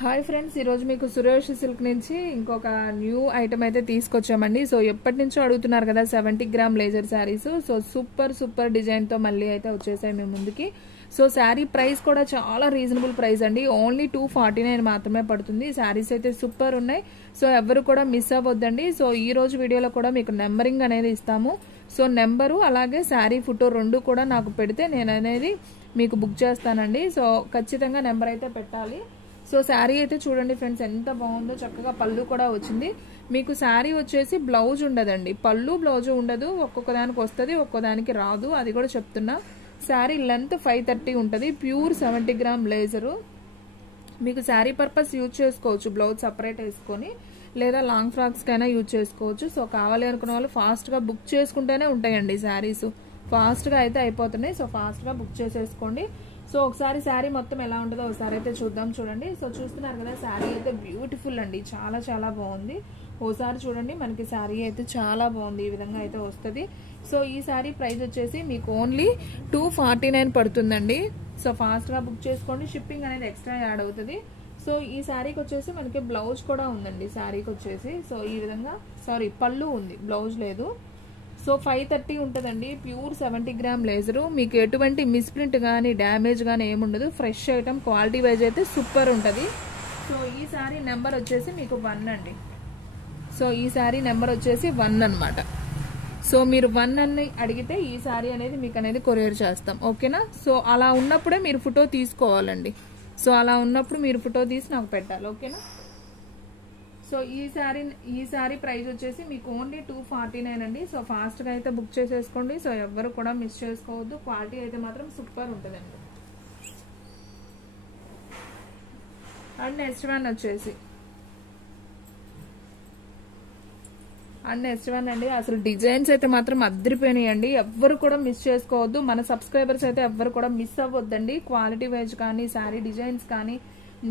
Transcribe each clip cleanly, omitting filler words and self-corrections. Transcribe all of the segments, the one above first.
Hi friends, ఈరోజు మీకు Suresh silk నుంచి ఇంకొక న్యూ ఐటమ్ అయితే తీసుకొచ్చామండి. సో ఎప్పటి నుంచో అడుగుతున్నారు కదా 70 gram laser saris. So super డిజైన్తో మళ్ళీ అయితే వచ్చేసాయి మీ ముందుకి. సో శారీ ప్రైస్ కూడా చాలా రీజనబుల్ ప్రైస్ అండి. ఓన్లీ 249 మాత్రమే పడుతుంది. శారీస్ అయితే సూపర్ ఉన్నాయి. సో ఎవరు కూడా మిస్ అవ్వద్దండి. సో ఈ రోజు వీడియోలో కూడా మీకు నెంబరింగ్ అనేది ఇస్తాము. సో నెంబరు అలాగే శారీ ఫోటో రెండు కూడా నాకు పెడితే నేను అనేది మీకు బుక్ చేస్తానండి. సో ఖచ్చితంగా నెంబర్ అయితే పెట్టాలి. సో శారీ అయితే చూడండి ఫ్రెండ్స్, ఎంత బాగుందో. చక్కగా పళ్ళు కూడా వచ్చింది. మీకు శారీ వచ్చేసి బ్లౌజ్ ఉండదండి, పళ్ళు బ్లౌజ్ ఉండదు. ఒక్కొక్క దానికి వస్తుంది, ఒక్కొక్కదానికి రాదు. అది కూడా చెప్తున్నా. శారీ లెంత్ 530 ఉంటుంది. Pure 70 gram laser. మీకు శారీ పర్పస్ యూజ్ చేసుకోవచ్చు, బ్లౌజ్ సపరేట్ వేసుకొని, లేదా లాంగ్ ఫ్రాక్స్కైనా యూజ్ చేసుకోవచ్చు. సో కావాలి అనుకున్న వాళ్ళు ఫాస్ట్గా బుక్ చేసుకుంటేనే ఉంటాయండి శారీస్. ఫాస్ట్గా అయితే అయిపోతున్నాయి. సో ఫాస్ట్గా బుక్ చేసేసుకోండి. సో ఒకసారి శారీ మొత్తం ఎలా ఉంటుందో ఒకసారి అయితే చూద్దాం. చూడండి. సో చూస్తున్నారు కదా, శారీ అయితే బ్యూటిఫుల్ అండి. చాలా బాగుంది. ఓసారి చూడండి, మనకి శారీ అయితే చాలా బాగుంది. ఈ విధంగా అయితే వస్తుంది. సో ఈ శారీ ప్రైస్ వచ్చేసి మీకు ఓన్లీ 249 పడుతుందండి. సో ఫాస్ట్గా బుక్ చేసుకోండి. షిప్పింగ్ అనేది ఎక్స్ట్రా యాడ్ అవుతుంది. సో ఈ శారీకి వచ్చేసి మనకి బ్లౌజ్ కూడా ఉందండి. శారీకి వచ్చేసి సో ఈ విధంగా పళ్ళు ఉంది, బ్లౌజ్ లేదు. సో 530 ఉంటుందండి. Pure 70 gram laser. మీకు ఎటువంటి మిస్ప్రింట్ కానీ డ్యామేజ్ కానీ ఏముండదు. ఫ్రెష్ ఐటమ్, క్వాలిటీ వైజ్ అయితే సూపర్ ఉంటుంది. సో ఈ శారీ నెంబర్ వచ్చేసి మీకు 1 అండి. సో ఈ శారీ నెంబర్ వచ్చేసి 1 అనమాట. సో మీరు 1 అని అడిగితే ఈ శారీ అనేది మీకు అనేది కొరియర్ చేస్తాం. ఓకేనా. సో అలా ఉన్నప్పుడే మీరు ఫోటో తీసుకోవాలండి. సో అలా ఉన్నప్పుడు మీరు ఫోటో తీసి నాకు పెట్టాలి. ఓకేనా. సో ఈ శారీ ప్రైస్ వచ్చేసి మీకు ఓన్లీ 249 అండి. సో ఫాస్ట్గా అయితే బుక్ చేసేసుకోండి. సో ఎవ్వరు కూడా మిస్ చేసుకోవద్దు. క్వాలిటీ అయితే మాత్రం సూపర్ ఉంటుందండి. అండ్ నెక్స్ట్ వన్ వచ్చేసి అండి. అసలు డిజైన్స్ అయితే మాత్రం అద్దరిపోయినాయండి. ఎవ్వరు కూడా మిస్ చేసుకోవద్దు. మన సబ్స్క్రైబర్స్ అయితే ఎవ్వరు కూడా మిస్ అవ్వద్దండి. క్వాలిటీ వైజ్ కానీ, శారీ డిజైన్స్ కానీ,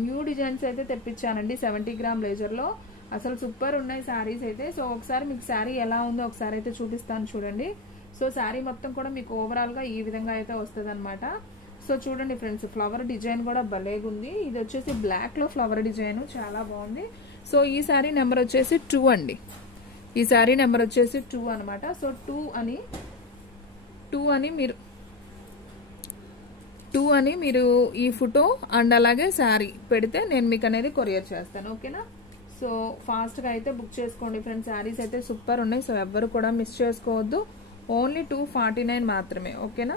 న్యూ డిజైన్స్ అయితే తెప్పించానండి 70 గ్రామ్ లేజర్లో. అసలు సూపర్ ఉన్నాయి శారీస్ అయితే. సో ఒకసారి మీకు శారీ ఎలా ఉందో ఒకసారి అయితే చూపిస్తాను చూడండి. సో శారీ మొత్తం కూడా మీకు ఓవరాల్గా ఈ విధంగా అయితే వస్తుంది అనమాట. సో చూడండి ఫ్రెండ్స్, ఫ్లవర్ డిజైన్ కూడా భలేగుంది. ఇది వచ్చేసి బ్లాక్లో ఫ్లవర్ డిజైన్ చాలా బాగుంది. సో ఈ శారీ నెంబర్ వచ్చేసి 2 అండి. ఈ శారీ నెంబర్ వచ్చేసి 2 అనమాట. సో 2 అని మీరు ఈ ఫోటో అండ్ అలాగే శారీ పెడితే నేను మీకు అనేది కొరియర్ చేస్తాను. ఓకేనా. సో ఫాస్ట్గా అయితే బుక్ చేసుకోండి ఫ్రెండ్స్. శారీస్ అయితే సూపర్ ఉన్నాయి. సో ఎవ్వరు కూడా మిస్ చేసుకోవద్దు. ఓన్లీ 249 మాత్రమే. ఓకేనా.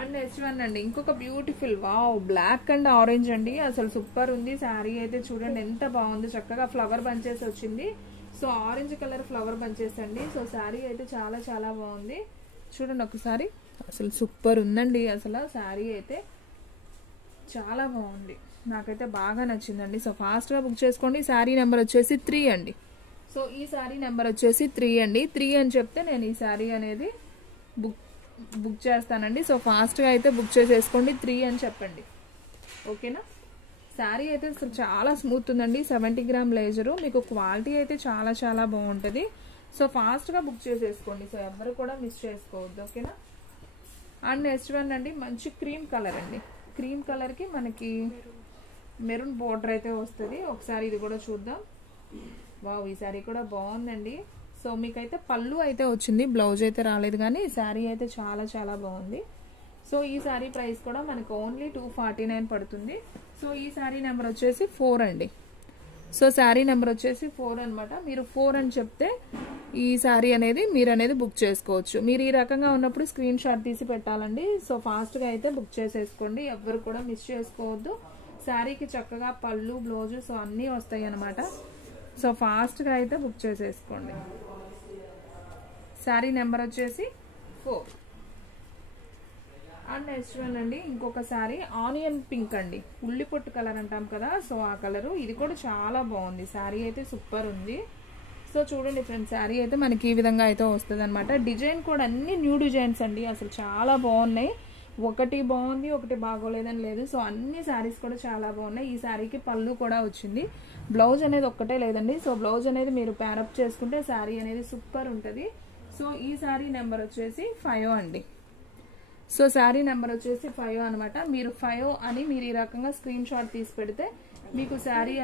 అండ్ నెక్స్ట్ వన్ అండి, ఇంకొక బ్యూటిఫుల్ బ్లాక్ అండ్ ఆరెంజ్ అండి. అసలు సూపర్ ఉంది. శారీ అయితే చూడండి ఎంత బాగుంది. చక్కగా ఫ్లవర్ బంచెస్ వచ్చింది. So orange colour flower bunches అండి. సో శారీ అయితే చాలా బాగుంది. చూడండి ఒకసారి, అసలు సూపర్ ఉందండి. అసలు శారీ అయితే చాలా బాగుంది. నాకైతే బాగా నచ్చిందండి. సో ఫాస్ట్గా బుక్ చేసుకోండి. శారీ నెంబర్ వచ్చేసి 3 అండి. సో ఈ శారీ నెంబర్ వచ్చేసి 3 అండి. 3 అని చెప్తే నేను ఈ శారీ అనేది బుక్ చేస్తానండి. సో ఫాస్ట్గా అయితే బుక్ చేసేసుకోండి. 3 అని చెప్పండి. ఓకేనా. శారీ అయితే అసలు చాలా స్మూత్ ఉందండి. 70 గ్రామ్ లేజరు. మీకు క్వాలిటీ అయితే చాలా బాగుంటుంది. సో ఫాస్ట్గా బుక్ చేసేసుకోండి. సో ఎవరు కూడా మిస్ చేసుకోవద్దు. ఓకేనా. అండ్ నెక్స్ట్ వన్ అండి, మంచి క్రీమ్ కలర్ అండి. క్రీమ్ కలర్కి మనకి మెరూన్ బోర్డర్ అయితే వస్తుంది. ఒకసారి ఇది కూడా చూద్దాం. ఈ శారీ కూడా బాగుందండి. సో మీకైతే పళ్ళు అయితే వచ్చింది, బ్లౌజ్ అయితే రాలేదు, కానీ శారీ అయితే చాలా బాగుంది. సో ఈ శారీ ప్రైస్ కూడా మనకు ఓన్లీ 249 పడుతుంది. సో ఈ శారీ నెంబర్ వచ్చేసి 4 అండి. సో శారీ నెంబర్ వచ్చేసి 4 అనమాట. మీరు 4 అని చెప్తే ఈ శారీ అనేది మీరు అనేది బుక్ చేసుకోవచ్చు. మీరు ఈ రకంగా ఉన్నప్పుడు స్క్రీన్ షాట్ తీసి పెట్టాలండి. సో ఫాస్ట్గా అయితే బుక్ చేసేసుకోండి. ఎవ్వరు కూడా మిస్ చేసుకోవద్దు. శారీకి చక్కగా పళ్ళు, బ్లౌజు సో అన్నీ వస్తాయి అనమాట. సో ఫాస్ట్గా అయితే బుక్ చేసేసుకోండి. శారీ నెంబర్ వచ్చేసి 4. అండ్ నెక్స్ట్ వన్ అండి, ఇంకొక శారీ ఆనియన్ పింక్ అండి. ఉల్లి పొట్టు కలర్ అంటాం కదా, సో ఆ కలరు. ఇది కూడా చాలా బాగుంది. శారీ అయితే సూపర్ ఉంది. సో చూడండి ఫ్రెండ్స్, శారీ అయితే మనకి ఈ విధంగా అయితే వస్తుంది అనమాట. డిజైన్ కూడా అన్ని న్యూ డిజైన్స్ అండి. అసలు చాలా బాగున్నాయి. ఒకటి బాగుంది, ఒకటి బాగోలేదని లేదు. సో అన్ని శారీస్ కూడా చాలా బాగున్నాయి. ఈ శారీకి పళ్ళు కూడా వచ్చింది. బ్లౌజ్ అనేది ఒక్కటే లేదండి. సో బ్లౌజ్ అనేది మీరు ప్యారప్ చేసుకుంటే శారీ అనేది సూపర్ ఉంటుంది. సో ఈ శారీ నెంబర్ వచ్చేసి 5 అండి. సో శారీ నెంబర్ వచ్చేసి 5 అనమాట. మీరు 5 అని మీరు ఈ రకంగా స్క్రీన్ షాట్ తీసి పెడితే మీకు శారీ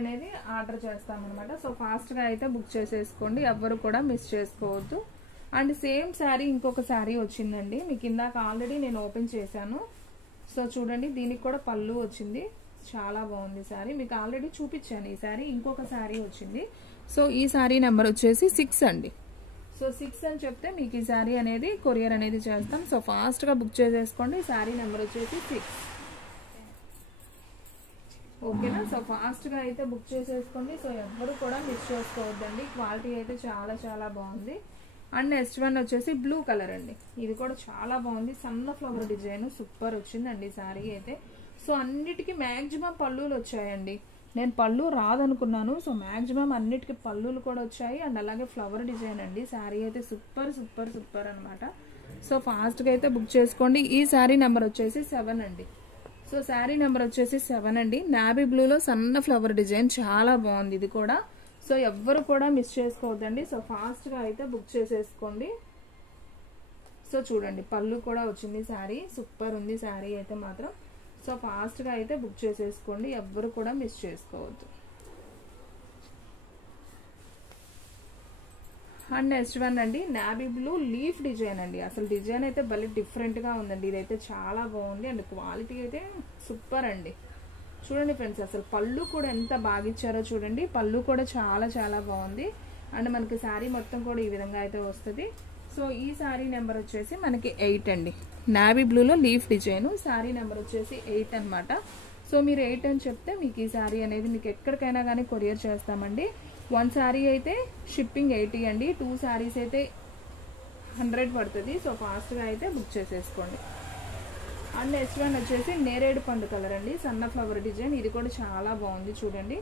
అనేది ఆర్డర్ చేస్తామన్నమాట. సో ఫాస్ట్గా అయితే బుక్ చేసేసుకోండి, ఎవ్వరు కూడా మిస్ చేసుకోవద్దు. అండ్ సేమ్ శారీ ఇంకొక శారీ వచ్చిందండి, మీకు ఇందాక ఆల్రెడీ నేను ఓపెన్ చేశాను. సో చూడండి, దీనికి కూడా పళ్ళు వచ్చింది, చాలా బాగుంది శారీ. మీకు ఆల్రెడీ చూపించాను ఈ శారీ. ఇంకొక శారీ వచ్చింది. సో ఈ శారీ నెంబర్ వచ్చేసి 6 అండి. సో 6 అని చెప్తే మీకు ఈ శారీ అనేది కొరియర్ అనేది చేస్తాం. సో ఫాస్ట్గా బుక్ చేసేసుకోండి. శారీ నెంబర్ వచ్చేసి 6. ఓకేనా? సో ఫాస్ట్గా అయితే బుక్ చేసేసుకోండి. సో ఎవ్వరు కూడా మిస్ చేసుకోవద్దండి, క్వాలిటీ అయితే చాలా చాలా బాగుంది. అండ్ నెక్స్ట్ వన్ వచ్చేసి బ్లూ కలర్ అండి. ఇది కూడా చాలా బాగుంది, సన్న ఫ్లవర్ డిజైన్ సూపర్ వచ్చిందండి శారీ అయితే. సో అన్నిటికీ మ్యాక్సిమం పళ్ళులు వచ్చాయండి. నేను పళ్ళు రాదనుకున్నాను. సో మ్యాక్సిమం అన్నిటికీ పళ్ళులు కూడా వచ్చాయి. అండ్ అలాగే ఫ్లవర్ డిజైన్ అండి. శారీ అయితే సూపర్ సూపర్ సూపర్ అనమాట. సో ఫాస్ట్గా అయితే బుక్ చేసుకోండి. ఈ శారీ నెంబర్ వచ్చేసి 7 అండి. సో శారీ నెంబర్ వచ్చేసి 7 అండి. నావీ బ్లూలో సన్న ఫ్లవర్ డిజైన్ చాలా బాగుంది ఇది కూడా. సో ఎవ్వరు కూడా మిస్ చేసుకోవద్దండి. సో ఫాస్ట్గా అయితే బుక్ చేసేసుకోండి. సో చూడండి, పళ్ళు కూడా వచ్చింది శారీ, సూపర్ ఉంది శారీ అయితే మాత్రం. సో ఫాస్ట్గా అయితే బుక్ చేసేసుకోండి, ఎవ్వరు కూడా మిస్ చేసుకోవద్దు. అండ్ నెక్స్ట్ వన్ అండి, నావీ బ్లూ లీఫ్ డిజైన్ అండి. అసలు డిజైన్ అయితే భలే డిఫరెంట్గా ఉందండి. ఇదైతే చాలా బాగుంది అండ్ క్వాలిటీ అయితే సూపర్ అండి. చూడండి ఫ్రెండ్స్, అసలు పళ్ళు కూడా ఎంత బాగా ఇచ్చారో చూడండి. పళ్ళు కూడా చాలా చాలా బాగుంది. అండ్ మనకి శారీ మొత్తం కూడా ఈ విధంగా అయితే వస్తుంది. సో ఈ శారీ నెంబర్ వచ్చేసి మనకి 8 అండి. నావీ బ్లూలో లీఫ్ డిజైన్, శారీ నెంబర్ వచ్చేసి 8 అనమాట. సో మీరు 8 అని చెప్తే మీకు ఈ శారీ అనేది మీకు ఎక్కడికైనా కానీ కొరియర్ చేస్తామండి. 1 శారీ అయితే షిప్పింగ్ 80 అండి, 2 శారీస్ అయితే 100 పడుతుంది. సో ఫాస్ట్గా అయితే బుక్ చేసేసుకోండి. అండ్ నెక్స్ట్ వన్ వచ్చేసి నేరేడు పండు కలర్ అండి, సన్న ఫ్లవర్ డిజైన్. ఇది కూడా చాలా బాగుంది చూడండి.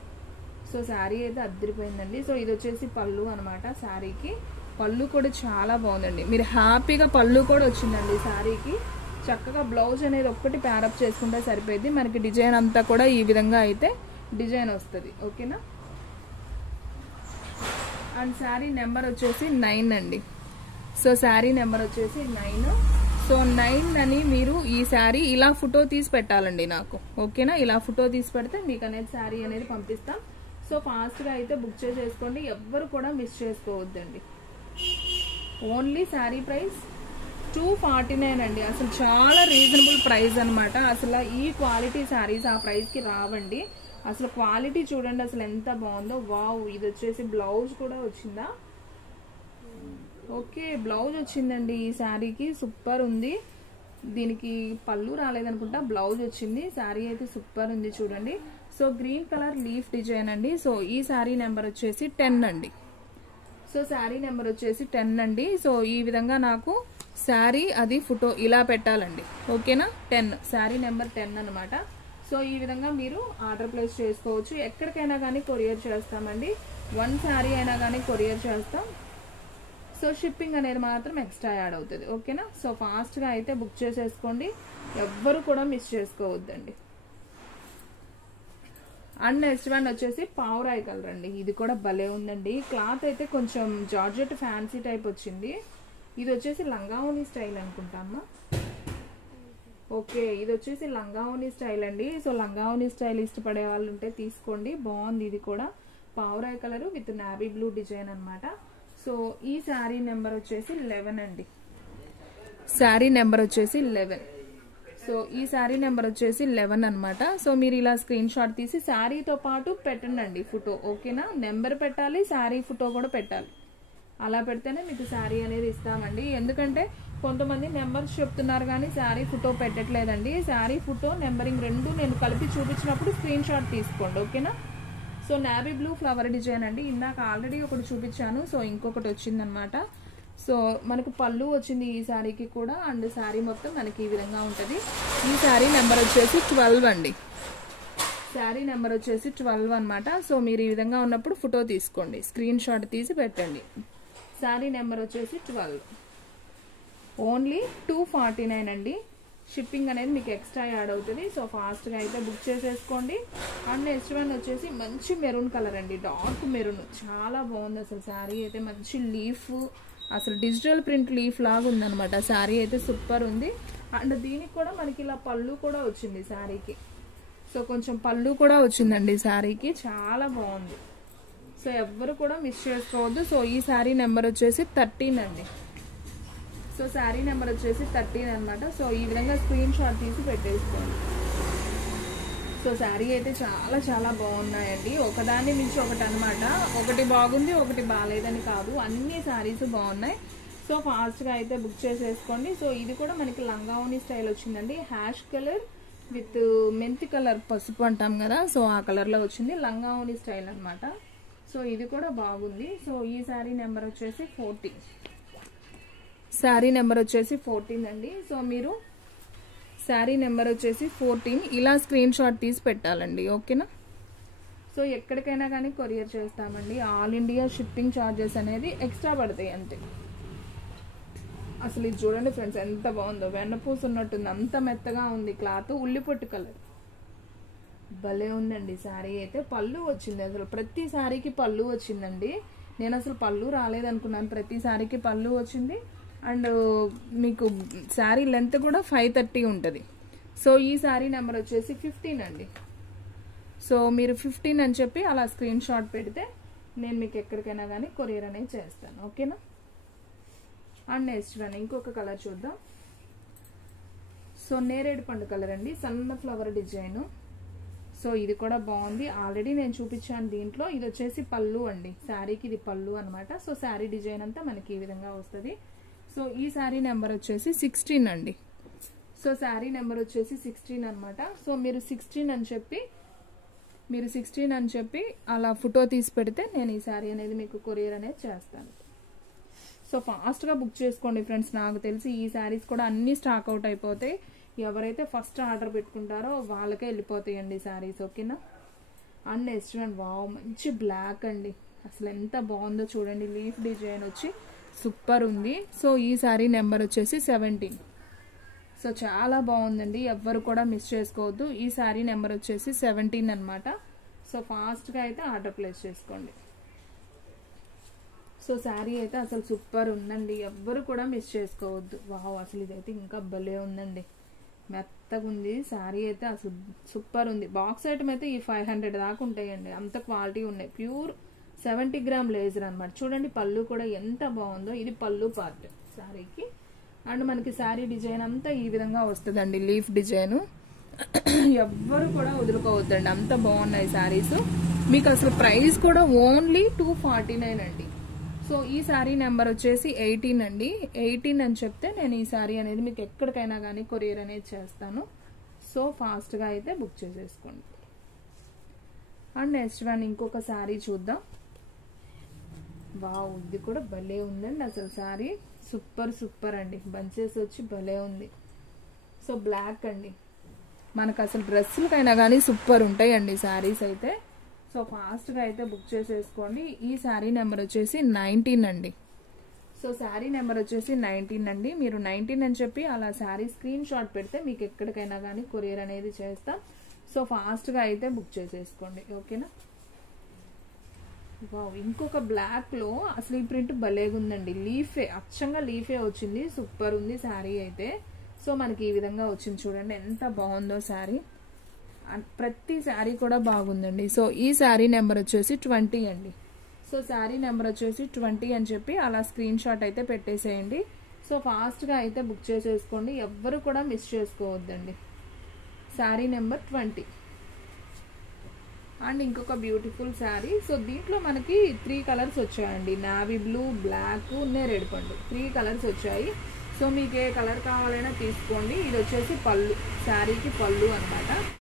సో శారీ అయితే అద్దరిపోయిందండి. సో ఇది వచ్చేసి పళ్ళు అనమాట. శారీకి పళ్ళు కూడా చాలా బాగుందండి. మీరు హ్యాపీగా పళ్ళు కూడా వచ్చిందండి శారీకి. చక్కగా బ్లౌజ్ అనేది ఒక్కటి ప్యారప్ చేసుకుంటే సరిపోయింది. మనకి డిజైన్ అంతా కూడా ఈ విధంగా అయితే డిజైన్ వస్తుంది. ఓకేనా? అండ్ శారీ నెంబర్ వచ్చేసి 9 అండి. సో శారీ నెంబర్ వచ్చేసి 9. సో 9 అని మీరు ఈ శారీ ఇలా ఫోటో తీసి పెట్టాలండి నాకు. ఓకేనా? ఇలా ఫోటో తీసి పెడితే మీకు అనేది శారీ అనేది పంపిస్తాం. సో ఫాస్ట్గా అయితే బుక్ చేసేసుకోండి, ఎవ్వరు కూడా మిస్ చేసుకోవద్దండి. ఓన్లీ శారీ ప్రైస్ 249 అండి. అసలు చాలా రీజనబుల్ ప్రైస్ అనమాట. అసలు ఈ క్వాలిటీ శారీస్ ఆ ప్రైస్కి రావండి. అసలు క్వాలిటీ చూడండి అసలు ఎంత బాగుందో. వావ్! ఇది వచ్చేసి బ్లౌజ్ కూడా వచ్చిందా? ఓకే, బ్లౌజ్ వచ్చిందండి ఈ శారీకి, సూపర్ ఉంది. దీనికి పళ్ళు రాలేదనుకుంటా, బ్లౌజ్ వచ్చింది. శారీ అయితే సూపర్ ఉంది చూడండి. So green colour leaf design అండి. సో ఈ శారీ నెంబర్ వచ్చేసి 10 అండి. సో శారీ నెంబర్ వచ్చేసి 10 అండి. సో ఈ విధంగా నాకు శారీ అది ఫోటో ఇలా పెట్టాలండి. ఓకేనా? 10 శారీ నెంబర్ 10 అనమాట. సో ఈ విధంగా మీరు ఆర్డర్ ప్లేస్ చేసుకోవచ్చు. ఎక్కడికైనా కానీ కొరియర్ చేస్తామండి. 1 శారీ అయినా కానీ కొరియర్ చేస్తాం. సో షిప్పింగ్ అనేది మాత్రం ఎక్స్ట్రా యాడ్ అవుతుంది. ఓకేనా? సో ఫాస్ట్గా అయితే బుక్ చేసేసుకోండి, ఎవ్వరు కూడా మిస్ చేసుకోవద్దండి. అండ్ నెక్స్ట్ వన్ వచ్చేసి పావురాయి కలర్ అండి. ఇది కూడా భలే ఉందండి. క్లాత్ అయితే కొంచెం జార్జెట్ ఫ్యాన్సీ టైప్ వచ్చింది. ఇది వచ్చేసి లంగావోని స్టైల్ అనుకుంటామా? ఓకే, ఇది వచ్చేసి లంగావోని స్టైల్ అండి. సో లంగావోని స్టైల్ ఇష్టపడే వాళ్ళు ఉంటే తీసుకోండి, బాగుంది. ఇది కూడా పావురాయి colour with navy blue design అనమాట. సో ఈ శారీ నెంబర్ వచ్చేసి 11 అండి. శారీ నెంబర్ వచ్చేసి 11. సో ఈ శారీ నెంబర్ వచ్చేసి 11 అనమాట. సో మీరు ఇలా స్క్రీన్ షాట్ తీసి శారీతో పాటు పెట్టండి ఫోటో. ఓకేనా? నెంబర్ పెట్టాలి, శారీ ఫోటో కూడా పెట్టాలి. అలా పెడితేనే మీకు శారీ అనేది ఇస్తామండి. ఎందుకంటే కొంతమంది నెంబర్స్ చెప్తున్నారు కానీ శారీ ఫోటో పెట్టట్లేదండి. శారీ ఫోటో నెంబరింగ్ రెండు నేను కలిపి చూపించినప్పుడు స్క్రీన్ షాట్ తీసుకోండి. ఓకేనా? So navy blue flower design అండి. ఇందాక ఆల్రెడీ ఒకటి చూపించాను. సో ఇంకొకటి వచ్చిందనమాట. సో మనకు పళ్ళు వచ్చింది ఈ శారీకి కూడా. అండ్ శారీ మొత్తం మనకి ఈ విధంగా ఉంటుంది. ఈ శారీ నెంబర్ వచ్చేసి 12 అండి. శారీ నెంబర్ వచ్చేసి 12 అనమాట. సో మీరు ఈ విధంగా ఉన్నప్పుడు ఫోటో తీసుకోండి, స్క్రీన్ షాట్ తీసి పెట్టండి. శారీ నెంబర్ వచ్చేసి 12. ఓన్లీ 249 అండి. షిప్పింగ్ అనేది మీకు ఎక్స్ట్రా యాడ్ అవుతుంది. సో ఫాస్ట్గా అయితే బుక్ చేసేసుకోండి. అండ్ నెక్స్ట్ వన్ వచ్చేసి మంచి మెరూన్ కలర్ అండి, డార్క్ మెరూన్, చాలా బాగుంది అసలు శారీ అయితే. మంచి లీఫ్, అసలు డిజిటల్ ప్రింట్ లీఫ్ లాగా ఉందనమాట. శారీ అయితే సూపర్ ఉంది. అండ్ దీనికి కూడా మనకి ఇలా పళ్ళు కూడా వచ్చింది శారీకి. సో కొంచెం పళ్ళు కూడా వచ్చిందండి శారీకి, చాలా బాగుంది. సో ఎవ్వరు కూడా మిస్ చేసుకోవద్దు. సో ఈ శారీ నెంబర్ వచ్చేసి 13 అండి. సో శారీ నెంబర్ వచ్చేసి 13 అనమాట. సో ఈ విధంగా స్క్రీన్ షాట్ తీసి పెట్టేసుకోండి. సో శారీ అయితే చాలా చాలా బాగున్నాయండి, ఒకదాన్ని మించి ఒకటి అనమాట. ఒకటి బాగుంది ఒకటి బాగాలేదని కాదు, అన్ని శారీస్ బాగున్నాయి. సో ఫాస్ట్గా అయితే బుక్ చేసేసుకోండి. సో ఇది కూడా మనకి లంగావోని స్టైల్ వచ్చిందండి, హ్యాష్ కలర్ విత్ మెంతి కలర్, పసుపు అంటాం కదా, సో ఆ కలర్లో వచ్చింది, లంగావోని స్టైల్ అనమాట. సో ఇది కూడా బాగుంది. సో ఈ శారీ నెంబర్ వచ్చేసి 14, శారీ నెంబర్ వచ్చేసి 14 అండి. సో మీరు శారీ నెంబర్ వచ్చేసి 14 ఇలా స్క్రీన్ షాట్ తీసి పెట్టాలండి, ఓకేనా. సో ఎక్కడికైనా కానీ కొరియర్ చేస్తామండి. ఆల్ ఇండియా షిప్పింగ్ ఛార్జెస్ అనేది ఎక్స్ట్రా పడతాయి అంతే. అసలు ఇది చూడండి ఫ్రెండ్స్, ఎంత బాగుందో, వెన్నపూస ఉన్నట్టుంది, అంత మెత్తగా ఉంది క్లాత్. ఉల్లిపొట్టు కలర్ భలే ఉందండి శారీ అయితే. పళ్ళు వచ్చింది, అసలు ప్రతి శారీకి పళ్ళు వచ్చిందండి. నేను అసలు పళ్ళు రాలేదనుకున్నాను, ప్రతి శారీకి పళ్ళు వచ్చింది. అండ్ మీకు శారీ లెంత్ కూడా 530 ఉంటుంది. సో ఈ శారీ నెంబర్ వచ్చేసి 15 అండి. సో మీరు 15 అని చెప్పి అలా స్క్రీన్ షాట్ పెడితే నేను మీకు ఎక్కడికైనా కానీ కొరియర్ అనేది చేస్తాను, ఓకేనా. అండ్ నెక్స్ట్ వన్ ఇంకొక కలర్ చూద్దాం. సో నేరేడు పండు కలర్ అండి, సన్న ఫ్లవర్ డిజైన్. సో ఇది కూడా బాగుంది, ఆల్రెడీ నేను చూపించాను దీంట్లో. ఇది వచ్చేసి పళ్ళు అండి, శారీకి ఇది పళ్ళు అనమాట. సో శారీ డిజైన్ అంతా మనకి ఈ విధంగా వస్తుంది. సో ఈ శారీ నెంబర్ వచ్చేసి 16 అండి. సో శారీ నెంబర్ వచ్చేసి 16 అనమాట. సో మీరు 16 అని చెప్పి అలా ఫోటో తీసి పెడితే నేను ఈ శారీ అనేది మీకు కొరియర్ అనేది చేస్తాను. సో ఫాస్ట్గా బుక్ చేసుకోండి ఫ్రెండ్స్. నాకు తెలిసి ఈ శారీస్ కూడా అన్నీ స్టాక్ అవుట్ అయిపోతాయి. ఎవరైతే ఫస్ట్ ఆర్డర్ పెట్టుకుంటారో వాళ్ళకే వెళ్ళిపోతాయండి శారీస్, ఓకేనా. అండ్ నెక్స్ట్ వన్, వావ్, మంచి బ్లాక్ అండి, అసలు ఎంత బాగుందో చూడండి, లీఫ్ డిజైన్ వచ్చి సూపర్ ఉంది. సో ఈ శారీ నెంబర్ వచ్చేసి 17. సో చాలా బాగుందండి, ఎవ్వరు కూడా మిస్ చేసుకోవద్దు. ఈ శారీ నెంబర్ వచ్చేసి 17 అనమాట. సో ఫాస్ట్గా అయితే ఆర్డర్ ప్లేస్ చేసుకోండి. సో శారీ అయితే అసలు సూపర్ ఉందండి, ఎవ్వరు కూడా మిస్ చేసుకోవద్దు. వావ్, అసలు ఇదైతే ఇంకా భలే ఉందండి, మెత్తగా ఉంది శారీ అయితే, అసలు సూపర్ ఉంది. బాక్స్ ఐటమ్ అయితే ఈ 500 దాకా ఉంటాయండి, అంత క్వాలిటీ ఉన్నాయి. ప్యూర్ 70 గ్రామ్ లేజర్ అనమాట. చూడండి పళ్ళు కూడా ఎంత బాగుందో, ఇది పళ్ళు పార్ట్ శారీకి. అండ్ మనకి శారీ డిజైన్ అంతా ఈ విధంగా వస్తుందండి, లీఫ్ డిజైన్. ఎవ్వరు కూడా వదులుకోవద్దండి, అంత బాగున్నాయి శారీస్. మీకు అసలు ప్రైస్ కూడా ఓన్లీ 249 అండి. సో ఈ శారీ నెంబర్ వచ్చేసి 18 అండి. 18 అని చెప్తే నేను ఈ శారీ అనేది మీకు ఎక్కడికైనా కానీ కొరియర్ అనేది చేస్తాను. సో ఫాస్ట్గా అయితే బుక్ చేసేసుకోండి. అండ్ నెక్స్ట్ వన్ ఇంకొక శారీ చూద్దాం. వావ్, ఇది కూడా భలే ఉందండి, అసలు శారీ సూపర్ అండి, బంచెస్ వచ్చి భలే ఉంది. సో బ్లాక్ అండి, మనకు అసలు డ్రెస్సులకైనా కానీ సూపర్ ఉంటాయండి శారీస్ అయితే. సో ఫాస్ట్గా అయితే బుక్ చేసేసుకోండి. ఈ శారీ నెంబర్ వచ్చేసి 19 అండి. సో శారీ నెంబర్ వచ్చేసి 19 అండి. మీరు 19 అని చెప్పి అలా శారీ స్క్రీన్ షాట్ పెడితే మీకు ఎక్కడికైనా కానీ కొరియర్ అనేది చేస్తాం. సో ఫాస్ట్గా అయితే బుక్ చేసేసుకోండి, ఓకేనా. వావ్, ఇంకొక బ్లాక్లో అసలు ఈ ప్రింట్ భలేగా ఉందండి, లీఫే, అచ్చంగా లీఫే వచ్చింది, సూపర్ ఉంది శారీ అయితే. సో మనకి ఈ విధంగా వచ్చింది, చూడండి ఎంత బాగుందో శారీ. ప్రతి శారీ కూడా బాగుందండి. సో ఈ శారీ నెంబర్ వచ్చేసి 20 అండి. సో శారీ నెంబర్ వచ్చేసి 20 అని చెప్పి అలా స్క్రీన్ షాట్ అయితే పెట్టేసేయండి. సో ఫాస్ట్గా అయితే బుక్ చేసేసుకోండి, ఎవ్వరు కూడా మిస్ చేసుకోవద్దండి. శారీ నెంబర్ 20. అండ్ ఇంకొక బ్యూటిఫుల్ శారీ. సో దీంట్లో మనకి 3 కలర్స్ వచ్చాయండి, నావీ బ్లూ, బ్లాక్, నేరేడు పండు, 3 కలర్స్ వచ్చాయి. సో మీకు ఏ కలర్ కావాలైనా తీసుకోండి. ఇది వచ్చేసి పళ్ళు, శారీకి పళ్ళు అనమాట.